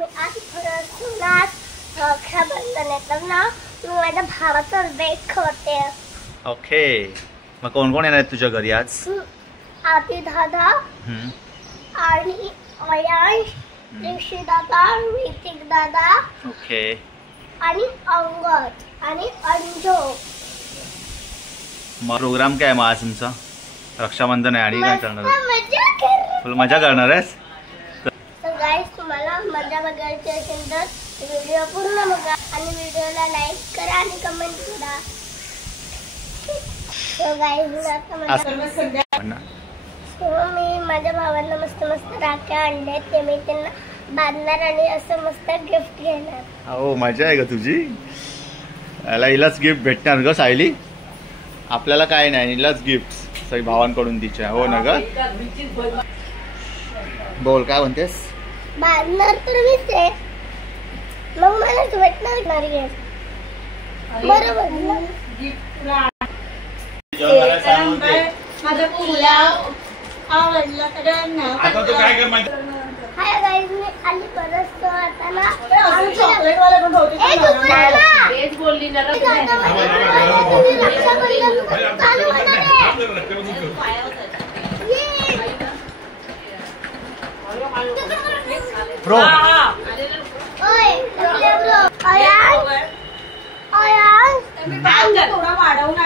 मी आज रक्षाबंधन येतात ना, मी माझ्या भावाचा बेट करते. ओके, मग कोण कोण येणार तुझ्या घरी आज? आदी दादा आणि अयांश, ऋषी दादा, ऋतिक दादा, ओके, आणि अंगद आणि अंजू. मग प्रोग्राम काय मग आज तुमचा? रक्षाबंधन आहे आणि काय करणार? फुल मजा करणार आहेस? तर गाईस, तुम्हाला मजा बघायची असेल तर व्हिडिओ पूर्ण बघा आणि व्हिडिओला लाईक करा आणि कमेंट करा. तर गाईस, आता मी माझ्या भावांना मस्त मस्त राख्या आणल्या, ते मी त्यांना बांधणार आणि असं मस्त गिफ्ट घेणार. हो, मजा आहे का तुझी? याला हिलाच गिफ्ट भेटणार ग सायली? आपल्याला काय नाही, हिलाच गिफ्ट सगळी भावांकडून तिच्या. हो ना ग? बोल, काय म्हणतेस? बांधणार तर मीच आहे, मग मलाच भेटणार गिफ्ट. बरोबर ना? माझा पुलाव आवडला तर हाय गाईज, मी आली परत आता ना चॉकलेट वाला पण होती. तेच बोलली ना प्रो.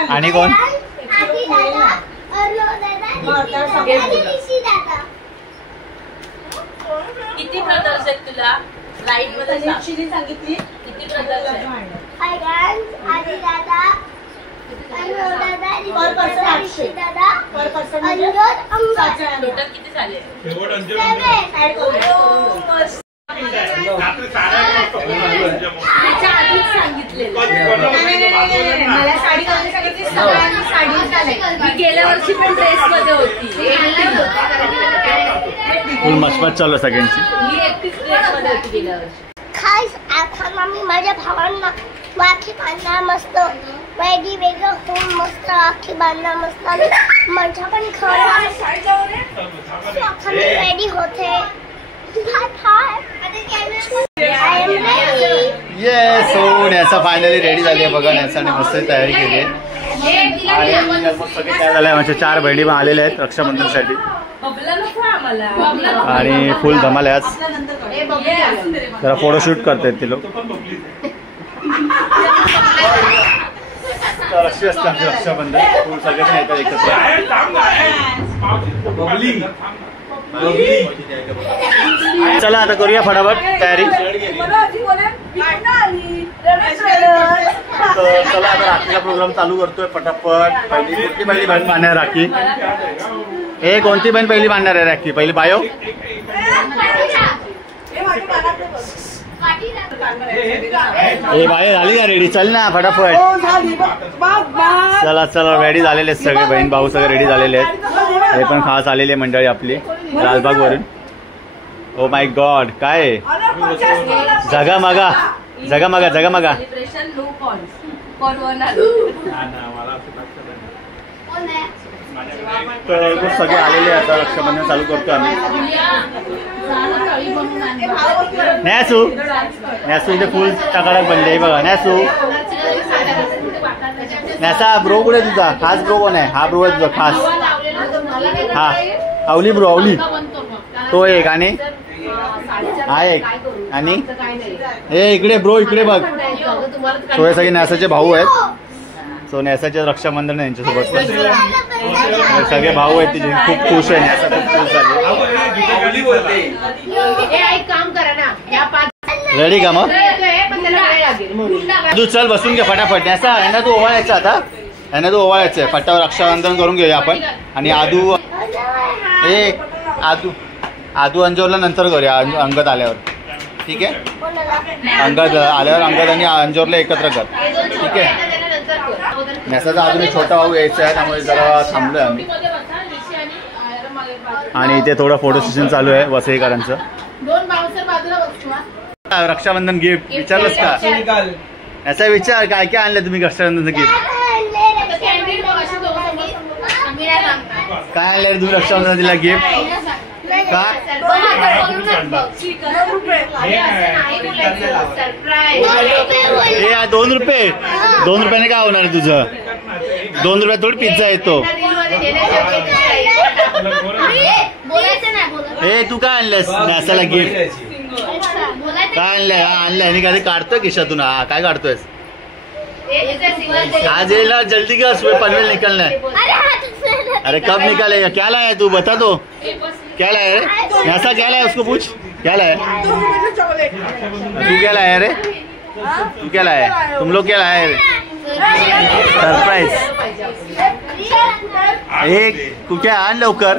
आणि कोण? किती ब्रदर्स आहेत तुला? लाईट मध्ये सांगितली किती ब्रदर्स आहेत? आदी दादा, अनु दादा, ऋषी दादा, अंजद, अंगद. टोटल किती झाले? त्याच्या आधीच सांगितलेलं. मला साडी घालायला सांगितली, सगळ्यांना साडी घालायची. मी गेल्या वर्षी पण ड्रेस मध्ये होती. फुल मस्मत चालू सगळ्यांची. मी एकटीच ड्रेस मध्ये होती गेल्या वर्षी. खास आता मी माझ्या भावांना राखी बांधणार, मस्त वेगळी वेगळं होऊन मस्त राखी बांधणार, मस्त आणि मजा पण खरं रेडी होते. येस, हो, न्यासा फायनली रेडी झाली आहे बघा. न्यासाने मस्त तयारी केली आहे आणि सगळे काय झालंय, माझ्या 4 बहिणी पण आलेल्या आहेत रक्षाबंधनसाठी आणि फुल धमाल आहे आज. जरा फोटोशूट करतायत ते लोक. अशी असते आमचे रक्षाबंधन, फुल सगळेजण येतात एकत्र. चला आता करूया फटाफट तयारी. चला आता राखीचा प्रोग्राम चालू करतोय पटापट. कोणती पहिली बहीण बांधणार राखी? हे कोणती बहीण पहिली बांधणार आहे राखी? पहिली बायो. हे बायो झाली का रेडी? चल ना फटाफट. चला चला, रेडी झालेले आहेत सगळे, बहीण भाऊ सगळे रेडी झालेले आहेत. हे पण खास आलेली मंडळी आपली लालबाग वरून. ओ माय गॉड, काय जगामगा जगामगा जगामगा. तर सगळे आलेले आता रक्षाबंधन चालू करतो आम्ही. नॅसू नॅसू इथे फुल टकाडक बनले बघा. नॅसू नॅसा, ब्रो कुठे तुझा? खास ब्रो कोण आहे? हा ब्रो आहे तुझा खास. हा, अवली ब्रो, अवली तो एक आणि हा एक. आणि हे इकडे ब्रो, इकडे बघ. तो हे सगळे नॅसाचे भाऊ आहेत. सो नॅसाचे रक्षाबंधन आहे यांच्यासोबत. सगळे भाऊ आहेत तिचे, खूप खुश आहे. नॅसा खूप खुश झाली. रेडी का मग? तू चल बसून घे फटाफट. नॅसा, यांना तू ओवाळायचं आता. यांना तू ओवाळायचं आहे. फटावर रक्षाबंधन करून घेऊया आपण. आणि आदू, हे आदू अंजोरला नंतर करूया, अंगद आल्यावर. ठीक आहे? अंगद आल्यावर अंगद आणि अंजोरला एकत्र कर. ठीक आहे? नॅसाचा अजून एक छोटा भाऊ यायचा आहे, त्यामुळे जरा थांबलोय आम्ही. आणि इथे थोडं फोटो सेशन चालू आहे वसईकरांचं. रक्षाबंधन गिफ्ट विचारलंस का? याचा विचार, काय काय आणलं तुम्ही रक्षाबंधनचं गिफ्ट? काय आणलं तुम्ही रक्षाबंधन दिला गिफ्ट? का हे 2 रुपये 2 रुपयाने काय होणार तुझं? 2 रुपयात थोडी पिझ्झा येतो. हे तू काय आणलंस नासाला गिफ्ट? काय आणलंय? आणलंय आणि काय काढतोय खिशातून? हा काय काढतोय आज? ये ना जल्दी कर, सुबह पनवेल निकलना है. अरे कब निकलेगा? क्या लाया तू? बता दो क्या लाया है? ऐसा क्या लाया उसको पूछ. क्या लाया? तू क्या लाया रे? तू क्या लाया? तुम लोग क्या लाया रे? सरप्राईज. एक तू काय आण लवकर.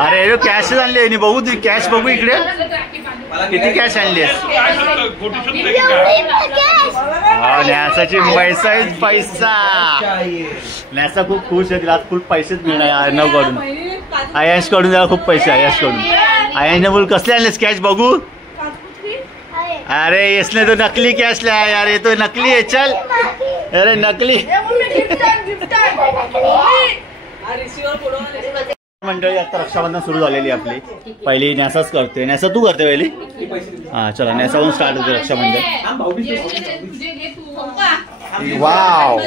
अरे कॅश आणले बघू. तू कॅश बघू इकडे. किती कॅश आणलीस? नॅसाची पैसा. नॅसा खूप खुश आहे. तिला खूप पैसेच मिळणार अर्णव कडून, आयश कडून. त्याला खूप पैसे आयश कडून. आयशने बोल कसले आणलेस कॅश बघू. अरे इसने तो नकली कैश लाया यार. ये तो नकली है. चल अरे नकली. मंडळी आता रक्षाबंधन सुरू झालेली आपली. पहिली नॅसाच करते. नॅसा तू करते पहिली? हा चला नॅसावरून स्टार्ट होते रक्षाबंधन. वाव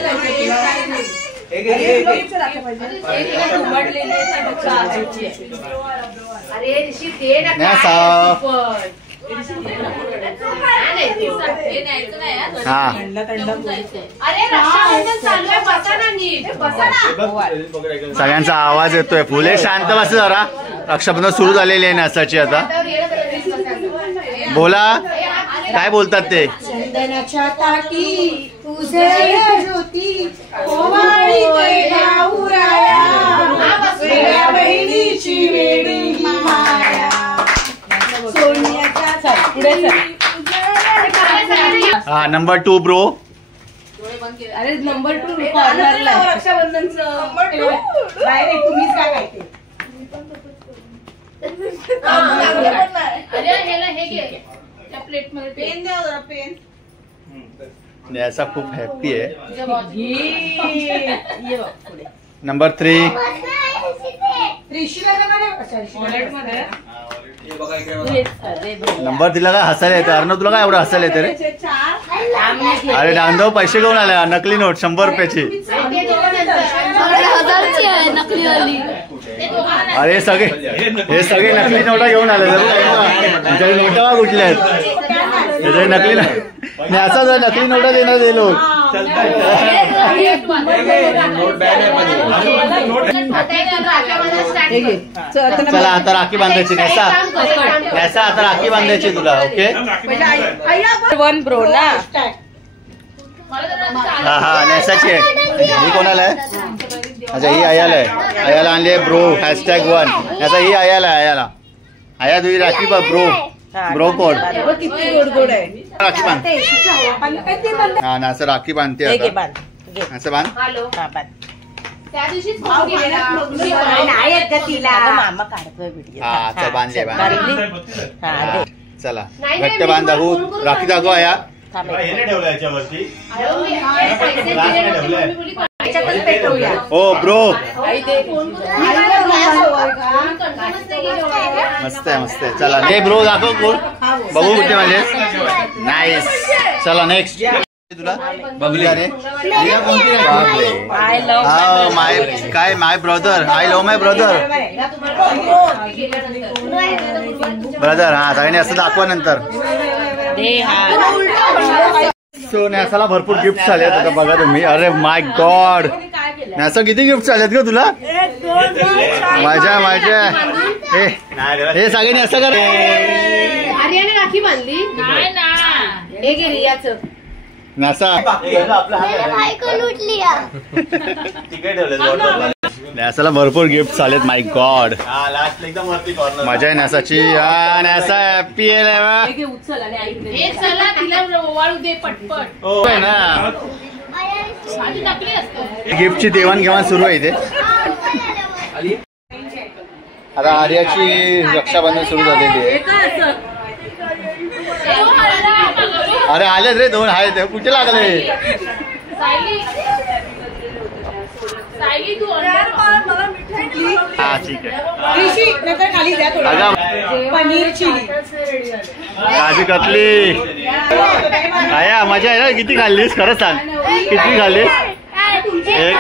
नॅसा. हा सगळ्यांचा आवाज येतोय. फुले शांत बस जरा. रक्षाबंधन सुरू झालेली आहे नॅसाची आता. बोला काय बोलतात ते? चंदनाच्या ताटी तुझे ज्योती ओवाळी वेगळ्या बहिणीची वेगळी माया. हा नंबर 2 ब्रो. अरे नंबर 2 कॉर्नरला रक्षाबंधनचं नंबर 2 डायरेक्ट तुम्हीच काय काय ते. अरे ह्याला हे घे त्या प्लेट मध्ये पेन द्या जरा. पेन नॅसा खूप हॅपी आहे. नंबर 3 नंबर तिला काय हसायला येतं? अर्णव तुला काय एवढं हसायला येतं रे? अरे डांगदेव पैसे घेऊन आले. नकली नोट 100 रुपयाची. अरे हे सगळे नकली नोटा घेऊन आले. नोटा कुठल्या आहेत? नकली नॅसा जर नकली नोटा देणार ते लोक. चला आता राखी बांधायची. नॅसा नॅसा आता राखी बांधायची तुला. ओके 1 ब्रो ना. हा हा नॅसाची आहे. ही कोणाला आहे? अच्छा ही आयाला आहे. आयाला आणली आहे ब्रो #1. नॅसा ही आयाला आहे. आयाला आया तुझी राखी बघ ब्रो. ब्रो कोड राखी बांध. हा नॅसा राखी बांधते. असं बांध. हा बांधले बांधले. चला घट्ट बांध. राखी दाखव आया. ओ ब्रो मस्त आहे मस्त आहे. चला हे ब्रो दाखव कोण बघू कुठे म्हणजे. नाईस. चला नेक्स्ट तुला बघली. अरे माय काय my brother. I love my brother. Brother हा सगळ्यांनी असं दाखवा नंतर. सो नॅसाला भरपूर गिफ्ट आले आता बघा तुम्ही. अरे माय गॉड नॅसा किती गिफ्ट आलेत ग तुला? माझ्या माझ्या हे सगळ्यांनी असं कर. आर्याने राखी बांधली नाही ना. हे घे रियाचं. नॅसा नॅसाला भरपूर गिफ्ट आलेत. माय गॉड मजा आहे नॅसाची. हा नॅसा हॅपी आहे ना. गिफ्टची देवाणघेवाण सुरू आहे इथे. आता आर्याची रक्षाबंधन सुरू झालेली आहे. अरे आले रे 2 आहेत. कुठे लागले? घेतली. हा ठीक आहे. नंतर खाली द्या थोडं. अगं पनीर चिली, काजू कतली. आया मजा आहे ना. किती खाल्लीस खरं सांग, किती खाल्लीस? एक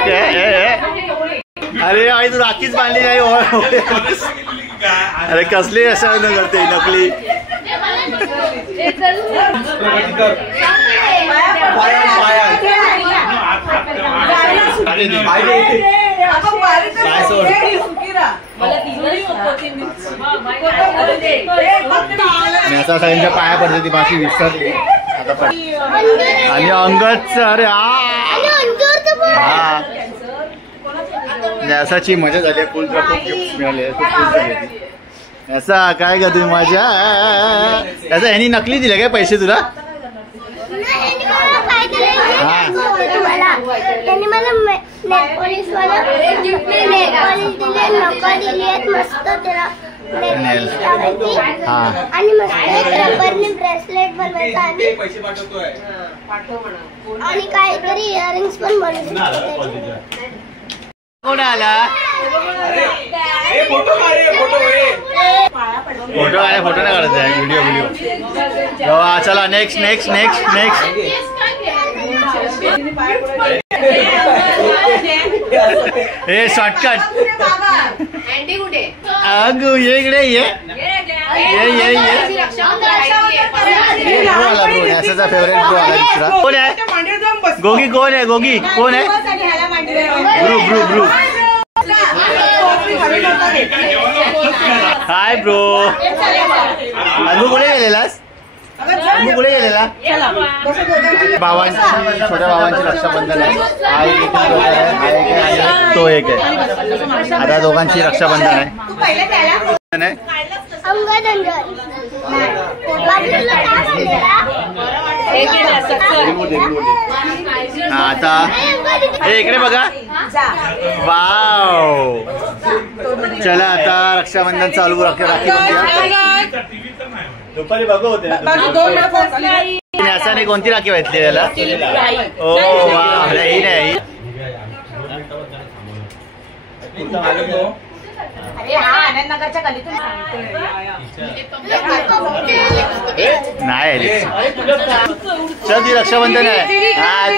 अरे आई तू राखीच बांधली नाही. अरे कसली अशा न करते नकली. सगळ्यांच्या पाया पडते ती माशी विसरली आणि अंगच. अरे हा न्यासाची मजा झाली. फुल गिफ्ट मिळाले. असा काय का तुम्ही मजा. त्याचा ह्यानी नकली दिले काय पैसे तुला? आणि मस्त रबरने ब्रेसलेट बनवायचा आणि काहीतरी इयरिंग्स पण बनवायचे. कोण आला? फोटो नाही काढायचा आहे. व्हिडिओ. चला नेक्स्ट. हे शॉर्टकट. अगं ये इकडे ये. असाचा फेवरेट ब्रो आला दुसरा. कोण आहे? गोगी कोण आहे? गोगी कोण आहे? ब्रू. Hi bro. अनु कुठे गेलेलास? कुठे गेलेला? छोट्या भावांची रक्षाबंधन आहे. तो एक आहे. आता दोघांची रक्षाबंधन आहे. आता इकडे बघा. वाव. चला आता रक्षाबंधन चालू. राखी दुपारी बघू होते. न्यासाने कोणती राखी वाटली त्याला? ओ वा. ही नाही चल ती रक्षाबंधन आहे. हा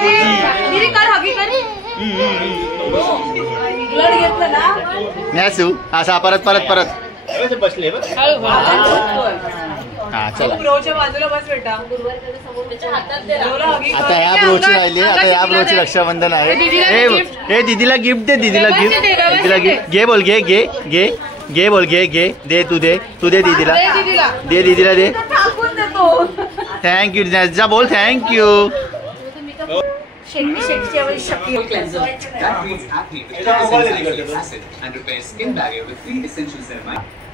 न्यासू असा परत बसले. हा चला आता ह्या ब्रोची राहिली. आता ह्या ब्रोची रक्षाबंधन आहे. हे दीदीला गिफ्ट दे. दीदीला गिफ्ट घे. बोल घे बोल घे. दे तू दे दीदीला. दीदीला दे. थँक्यू. जा बोल थँक्यू.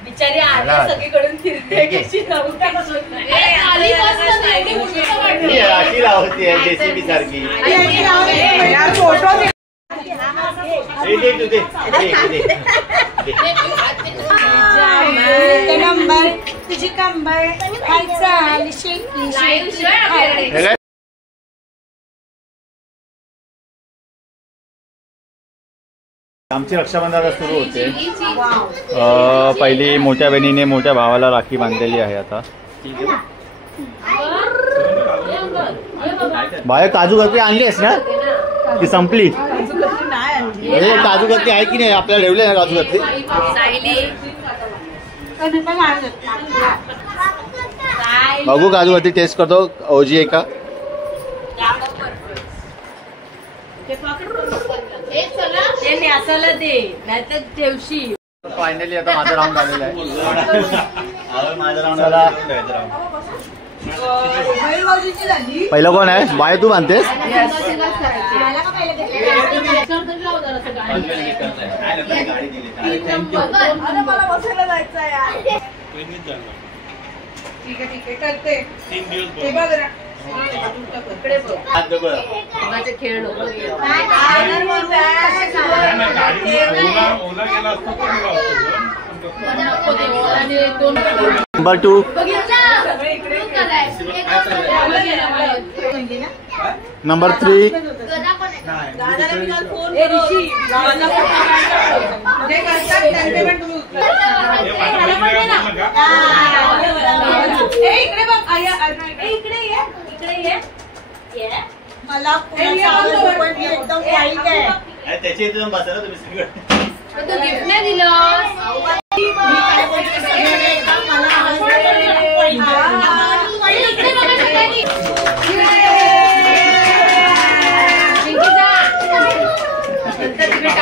बिचारी आली सगळीकडून फिरते. जेसीबी सारखी. तुझी कंबर आमची रक्षाबंधन सुरू होते. पहिली मोठ्या बहिणीने मोठ्या भावाला राखी बांधलेली आहे. आता बाय काजू कतली आणलीस ना की संपली? काजू कतली आहे की नाही? आपल्याला ठेवले ना काजू कतली? बघू काजू कतली टेस्ट करतो. ओजी आहे का? फायनली आता माझा राऊंड आलेला आहे. माझा राऊंड आला. पहिलं कोण आहे? बाय तू बांधतेस? ठीक आहे करते. नंबर 2. नंबर 3. जे करतात त्यांचे पण तुम्ही इकडे बघ इकडे ये मला एकदम वाईट आहे त्याची इथे जाऊन बसा ना तुम्ही सगळं. तू गिफ्ट नाही दिलं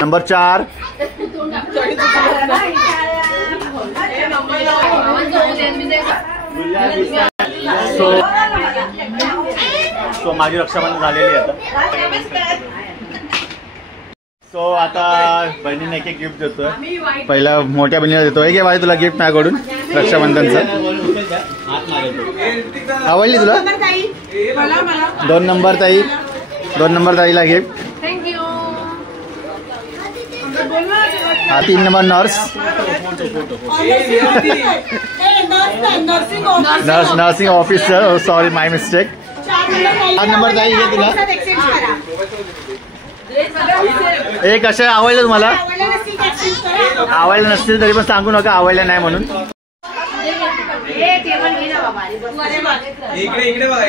नंबर 4 सो माझी रक्षाबंधन झालेली आता. सो आता बहिणीने एक गिफ्ट देतोय. पहिला मोठ्या बहिणीला देतोय की बाई तुला गिफ्ट माझ्याकडून रक्षाबंधनचं. आवडली तुला? 2 नंबर ताई, 2 नंबर ताईला गिफ्ट. हा 3 number nurse. Nursing officer. Sorry my mistake. 8 number ताई घे तुला. एक अशा आवडलं तुम्हाला? आवडलं नसतील तरी पण सांगू नका आवडलं नाही म्हणून. इकडे बघा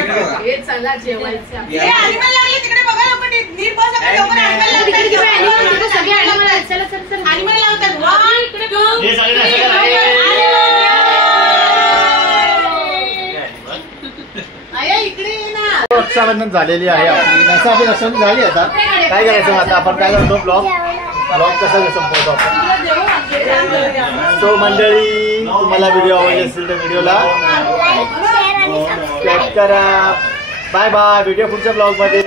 रक्षाबंधन झालेली आहे आपली. नसा आपली रक्षाबंधन झाली. आता काय करायचं आता आपण काय करतो ब्लॉग कसा संपवतो आपण. सो मंडळी तुम्हाला व्हिडिओ आवडली असेल तर व्हिडिओला सबस्क्राईब करा. Bye bye. व्हिडिओ पुढच्या ब्लॉग मध्ये.